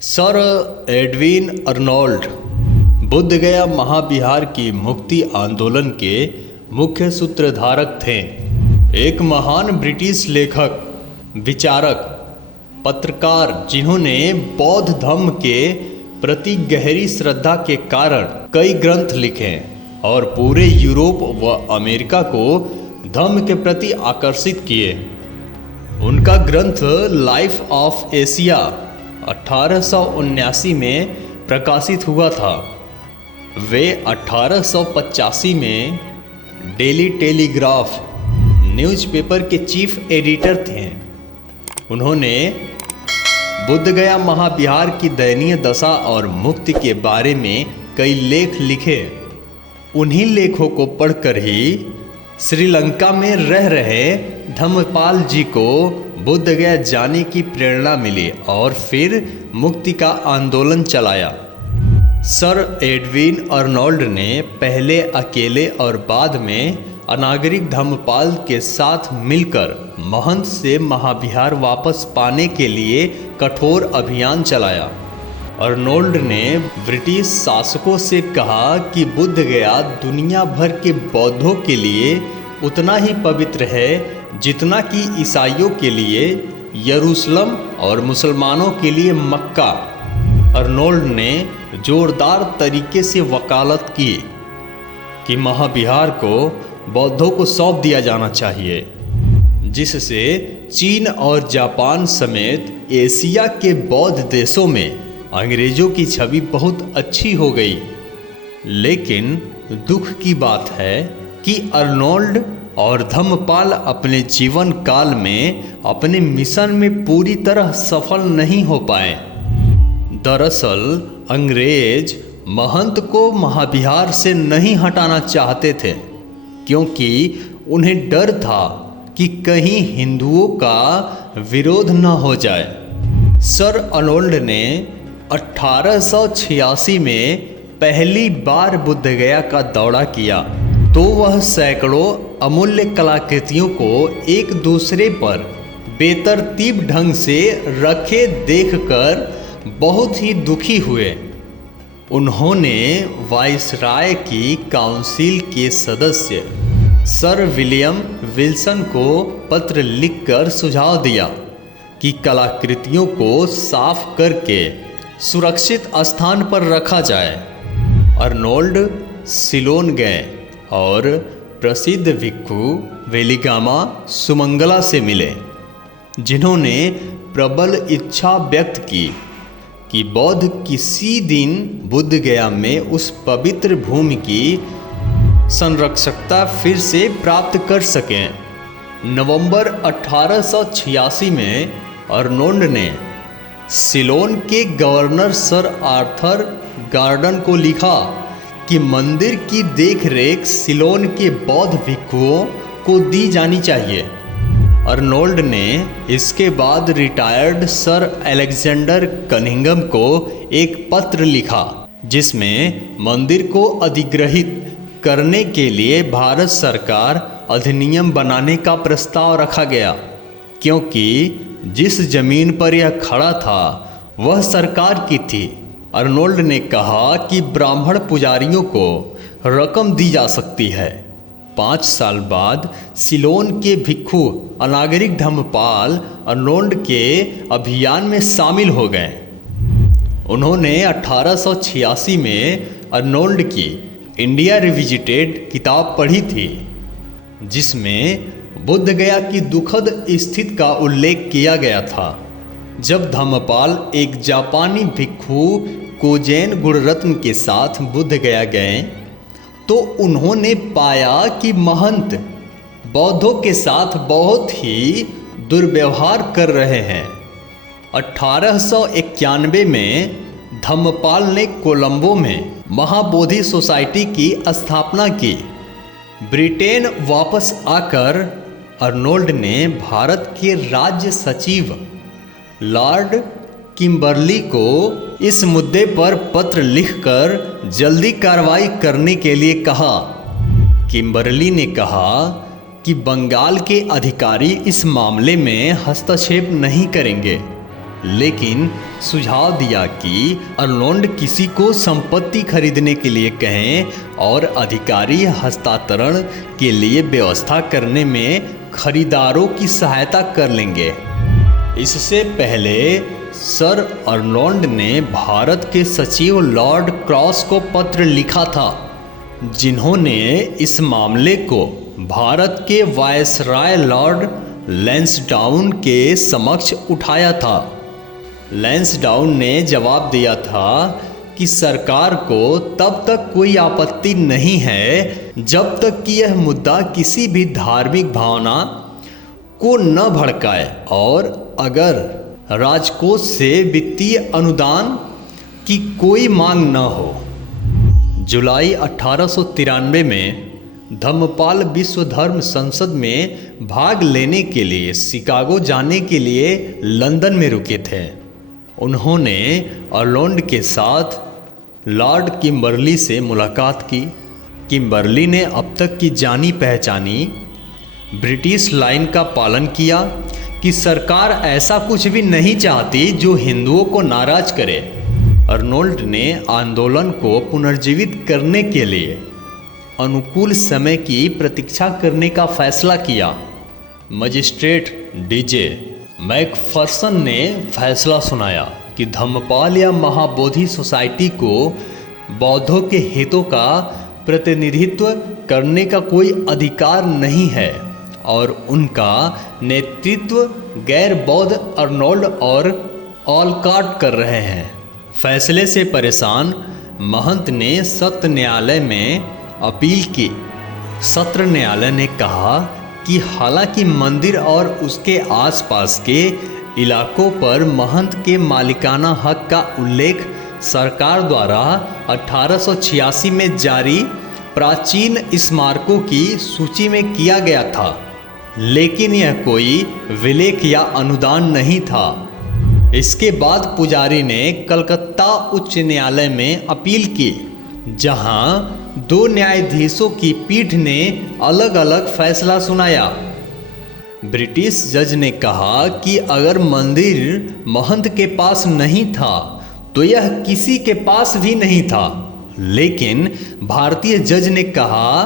Sir Edwin Arnold Bodh Gaya महाविहार की मुक्ति आंदोलन के मुख्य सूत्रधारक थे। एक महान ब्रिटिश लेखक, विचारक, पत्रकार जिन्होंने बौद्ध धर्म के प्रति गहरी श्रद्धा के कारण कई ग्रंथ लिखे और पूरे यूरोप व अमेरिका को धर्म के प्रति आकर्षित किए। उनका ग्रंथ लाइफ ऑफ एशिया 1879 में प्रकाशित हुआ था। वे 1885 में डेली टेलीग्राफ न्यूज़पेपर के चीफ एडिटर थे। उन्होंने बुद्धगया महाविहार की दयनीय दशा और मुक्ति के बारे में कई लेख लिखे। उन्हीं लेखों को पढ़कर ही श्रीलंका में रह रहे धम्मपाल जी को बुद्धगया जाने की प्रेरणा मिली और फिर मुक्ति का आंदोलन चलाया। सर एडविन अर्नोल्ड ने पहले अकेले और बाद में अनागरिक धम्मपाल के साथ मिलकर महंत से महाविहार वापस पाने के लिए कठोर अभियान चलाया। अर्नोल्ड ने ब्रिटिश शासकों से कहा कि बुद्धगया दुनिया भर के बौद्धों के लिए उतना ही पवित्र है जितना कि ईसाइयों के लिए यरूशलेम और मुसलमानों के लिए मक्का। अर्नोल्ड ने जोरदार तरीके से वकालत की कि महाविहार को बौद्धों को सौंप दिया जाना चाहिए, जिससे चीन और जापान समेत एशिया के बौद्ध देशों में अंग्रेजों की छवि बहुत अच्छी हो गई। लेकिन दुख की बात है कि अर्नोल्ड और धम्मपाल अपने जीवन काल में अपने मिशन में पूरी तरह सफल नहीं हो पाए। दरअसल अंग्रेज महंत को महाविहार से नहीं हटाना चाहते थे, क्योंकि उन्हें डर था कि कहीं हिंदुओं का विरोध न हो जाए। सर अर्नोल्ड ने 1886 में पहली बार बुद्धगया का दौरा किया तो वह सैकड़ों अमूल्य कलाकृतियों को एक दूसरे पर बेतरतीब ढंग से रखे देखकर बहुत ही दुखी हुए। उन्होंने वाइसराय की काउंसिल के सदस्य सर विलियम विल्सन को पत्र लिखकर सुझाव दिया कि कलाकृतियों को साफ करके सुरक्षित स्थान पर रखा जाए। अर्नोल्ड सिलोन गए और प्रसिद्ध भिक्षु वेलिगामा सुमंगला से मिले, जिन्होंने प्रबल इच्छा व्यक्त की कि बौद्ध किसी दिन बुद्धगया में उस पवित्र भूमि की संरक्षकता फिर से प्राप्त कर सकें। नवंबर 1886 में अर्नोल्ड ने सिलोन के गवर्नर सर आर्थर गार्डन को लिखा कि मंदिर की देखरेख सिलोन के बौद्ध भिक्षुओं को दी जानी चाहिए। अर्नोल्ड ने इसके बाद रिटायर्ड सर अलेक्जेंडर कनिंघम को एक पत्र लिखा, जिसमें मंदिर को अधिग्रहित करने के लिए भारत सरकार अधिनियम बनाने का प्रस्ताव रखा गया, क्योंकि जिस जमीन पर यह खड़ा था वह सरकार की थी। अर्नोल्ड ने कहा कि ब्राह्मण पुजारियों को रकम दी जा सकती है। 5 साल बाद सिलोन के भिक्षु अनागरिक धम्मपाल अर्नोल्ड के अभियान में शामिल हो गए। उन्होंने 1886 में अर्नोल्ड की इंडिया रिविजिटेड किताब पढ़ी थी, जिसमें बुद्धगया की दुखद स्थिति का उल्लेख किया गया था। जब धम्मपाल एक जापानी भिक्षु कोजेन गुणरत्न के साथ बुद्धगया गए तो उन्होंने पाया कि महंत बौद्धों के साथ बहुत ही दुर्व्यवहार कर रहे हैं। 1891 में धम्मपाल ने कोलंबो में महाबोधि सोसाइटी की स्थापना की। ब्रिटेन वापस आकर अर्नोल्ड ने भारत के राज्य सचिव लॉर्ड किम्बरली को इस मुद्दे पर पत्र लिखकर जल्दी कार्रवाई करने के लिए कहा। किम्बरली ने कहा कि बंगाल के अधिकारी इस मामले में हस्तक्षेप नहीं करेंगे। लेकिन सुझाव दिया कि अर्नोल्ड किसी को संपत्ति खरीदने के लिए कहें और अधिकारी हस्तांतरण के लिए व्यवस्था करने में खरीदारों की सहायता कर लेंगे। इससे पहले सर अर्नोल्ड ने भारत के सचिव लॉर्ड क्रॉस को पत्र लिखा था, जिन्होंने इस मामले को भारत के वायसराय लॉर्ड लैंसडाउन के समक्ष उठाया था। लैंसडाउन ने जवाब दिया था कि सरकार को तब तक कोई आपत्ति नहीं है जब तक कि यह मुद्दा किसी भी धार्मिक भावना को न भड़काए और अगर राजकोष से वित्तीय अनुदान की कोई मांग न हो। जुलाई 1893 में धम्मपाल विश्व धर्म संसद में भाग लेने के लिए शिकागो जाने के लिए लंदन में रुके थे। उन्होंने अर्नोल्ड के साथ लॉर्ड किम्बर्ली से मुलाकात की। किम्बर्ली ने अब तक की जानी पहचानी ब्रिटिश लाइन का पालन किया कि सरकार ऐसा कुछ भी नहीं चाहती जो हिंदुओं को नाराज करे। अर्नोल्ड ने आंदोलन को पुनर्जीवित करने के लिए अनुकूल समय की प्रतीक्षा करने का फैसला किया। मजिस्ट्रेट डीजे मैकफर्सन ने फैसला सुनाया कि धम्मपाल या महाबोधि सोसाइटी को बौद्धों के हितों का प्रतिनिधित्व करने का कोई अधिकार नहीं है और उनका नेतृत्व गैर बौद्ध अर्नोल्ड और ऑलकाट कर रहे हैं। फैसले से परेशान महंत ने सत्र न्यायालय में अपील की। सत्र न्यायालय ने कहा कि हालांकि मंदिर और उसके आसपास के इलाकों पर महंत के मालिकाना हक का उल्लेख सरकार द्वारा 1886 में जारी प्राचीन स्मारकों की सूची में किया गया था, लेकिन यह कोई विलेख या अनुदान नहीं था। इसके बाद पुजारी ने कलकत्ता उच्च न्यायालय में अपील की, जहां 2 न्यायाधीशों की पीठ ने अलग अलग फैसला सुनाया। ब्रिटिश जज ने कहा कि अगर मंदिर महंत के पास नहीं था तो यह किसी के पास भी नहीं था, लेकिन भारतीय जज ने कहा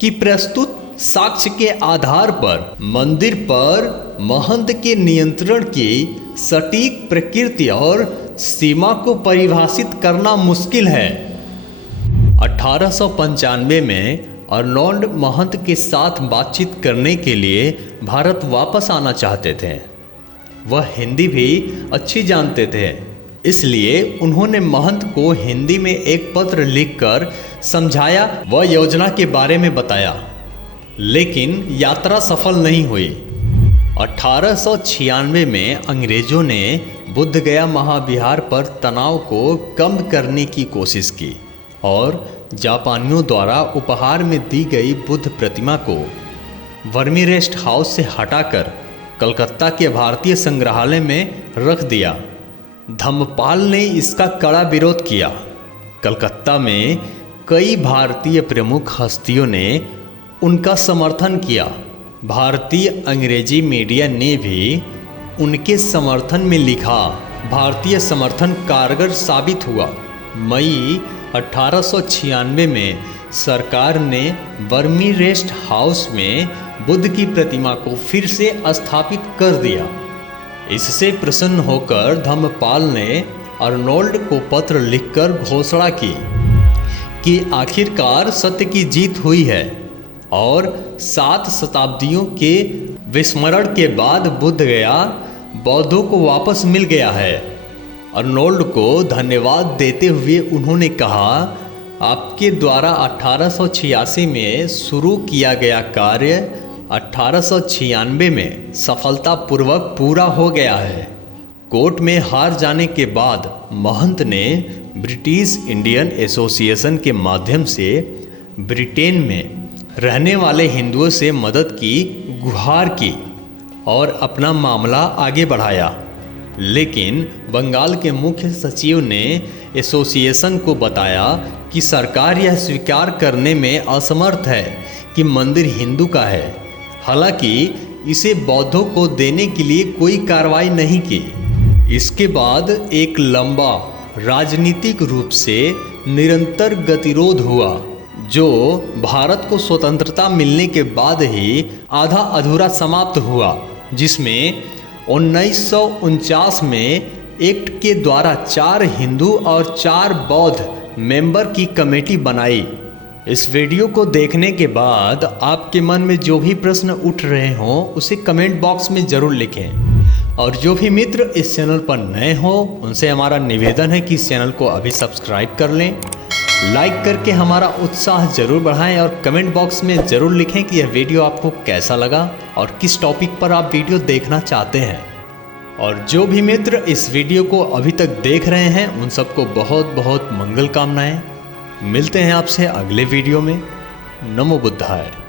कि प्रस्तुत साक्ष्य के आधार पर मंदिर पर महंत के नियंत्रण की सटीक प्रकृति और सीमा को परिभाषित करना मुश्किल है। 1895 में अर्नोल्ड महंत के साथ बातचीत करने के लिए भारत वापस आना चाहते थे। वह हिंदी भी अच्छी जानते थे, इसलिए उन्होंने महंत को हिंदी में एक पत्र लिखकर समझाया व योजना के बारे में बताया, लेकिन यात्रा सफल नहीं हुई। 1896 में अंग्रेजों ने बुद्ध गया महाविहार पर तनाव को कम करने की कोशिश की और जापानियों द्वारा उपहार में दी गई बुद्ध प्रतिमा को वर्मी रेस्ट हाउस से हटाकर कलकत्ता के भारतीय संग्रहालय में रख दिया। धम्मपाल ने इसका कड़ा विरोध किया। कलकत्ता में कई भारतीय प्रमुख हस्तियों ने उनका समर्थन किया। भारतीय अंग्रेजी मीडिया ने भी उनके समर्थन में लिखा। भारतीय समर्थन कारगर साबित हुआ। मई 1896 में सरकार ने वर्मी रेस्ट हाउस में बुद्ध की प्रतिमा को फिर से स्थापित कर दिया। इससे प्रसन्न होकर धम्मपाल ने अर्नोल्ड को पत्र लिखकर घोषणा की कि आखिरकार सत्य की जीत हुई है और 7 शताब्दियों के विस्मरण के बाद बुद्ध गया बौद्धों को वापस मिल गया है। अर्नोल्ड को धन्यवाद देते हुए उन्होंने कहा, आपके द्वारा 1886 में शुरू किया गया कार्य 1896 में सफलतापूर्वक पूरा हो गया है। कोर्ट में हार जाने के बाद महंत ने ब्रिटिश इंडियन एसोसिएशन के माध्यम से ब्रिटेन में रहने वाले हिंदुओं से मदद की गुहार की और अपना मामला आगे बढ़ाया, लेकिन बंगाल के मुख्य सचिव ने एसोसिएशन को बताया कि सरकार यह स्वीकार करने में असमर्थ है कि मंदिर हिंदू का है, हालांकि इसे बौद्धों को देने के लिए कोई कार्रवाई नहीं की। इसके बाद एक लंबा राजनीतिक रूप से निरंतर गतिरोध हुआ, जो भारत को स्वतंत्रता मिलने के बाद ही आधा अधूरा समाप्त हुआ, जिसमें 1949 में एक्ट के द्वारा 4 हिंदू और 4 बौद्ध मेंबर की कमेटी बनाई। इस वीडियो को देखने के बाद आपके मन में जो भी प्रश्न उठ रहे हों उसे कमेंट बॉक्स में ज़रूर लिखें। और जो भी मित्र इस चैनल पर नए हो उनसे हमारा निवेदन है कि इस चैनल को अभी सब्सक्राइब कर लें, लाइक करके हमारा उत्साह ज़रूर बढ़ाएं और कमेंट बॉक्स में ज़रूर लिखें कि यह वीडियो आपको कैसा लगा और किस टॉपिक पर आप वीडियो देखना चाहते हैं। और जो भी मित्र इस वीडियो को अभी तक देख रहे हैं उन सबको बहुत बहुत मंगल कामनाएं। मिलते हैं आपसे अगले वीडियो में। नमो बुद्धाय।